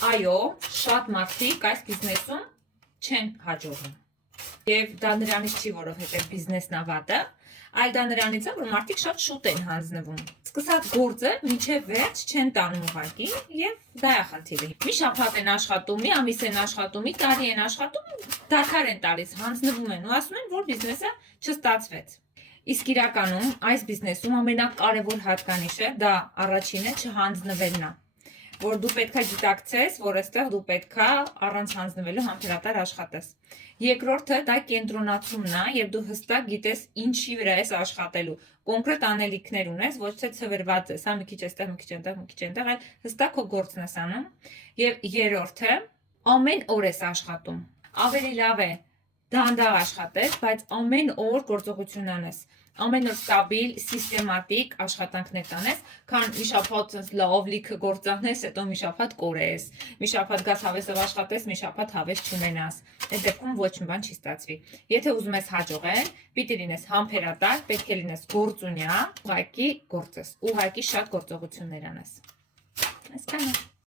այո, շատ մարդիկ այս բիզնեսում չեն հաջողում։ Եվ դա նրանից չի, որովհետև բիզնեսն է վատը, այլ դա նրանից է, որ մարդիկ շատ շուտ են հանձնվում։ Սկսած գործը մինչև վերջ չեն տանում ուղղակի, եւ դա է խնդիրը։ Մի շաբաթ են աշխատում, մի ամիս են աշխատում, մի տարի են աշխատում, դադար են տալիս, հանձնվում են ու ասում են, որ բիզնեսը չստացվեց։ Իսկ իրականում այս բիզնեսում ամենակարևոր հատկանիշը դա առաջինը չհանձնվելն է, որ դու պետքա գիտակցես, որ այստեղ դու պետքա առանց հանձնվելու համբերատար աշխատես։ Երկրորդը դա կենտրոնացումն է, եւ դու հստակ գիտես ինչի վրա ես աշխատելու։ Կոնկրետ անելիքներ ունես, ոչ թե ցվրված ես, հա մի քիչ այստեղ, մի քիչ այնտեղ, մի քիչ այնտեղ, այլ հստակ քո գործն ես անում։ Եվ երրորդը ամեն օր ես աշխատում։ Ավելի լավ է դանդաղ աշխատես, բայց ամեն օր գործողություն անես, ամեն օր ստաբիլ, սիստեմատիկ աշխատանքներ տանես, քան մի շաբաթ լավ լիքը գործանես, հետո մի շաբաթ կորես, մի շաբաթ գաս հավեսով աշխատես, մի շաբաթ հավես չունենաս։ Այդ դեպքում ոչ մի բան չի ստացվի։ Եթե ուզում ես հաջողել, պիտի լինես համբերատար, պետք է լինես գործունյա, ուղղակի գործես, ուղղակի շատ գործողություններ անես։ Այսքանը։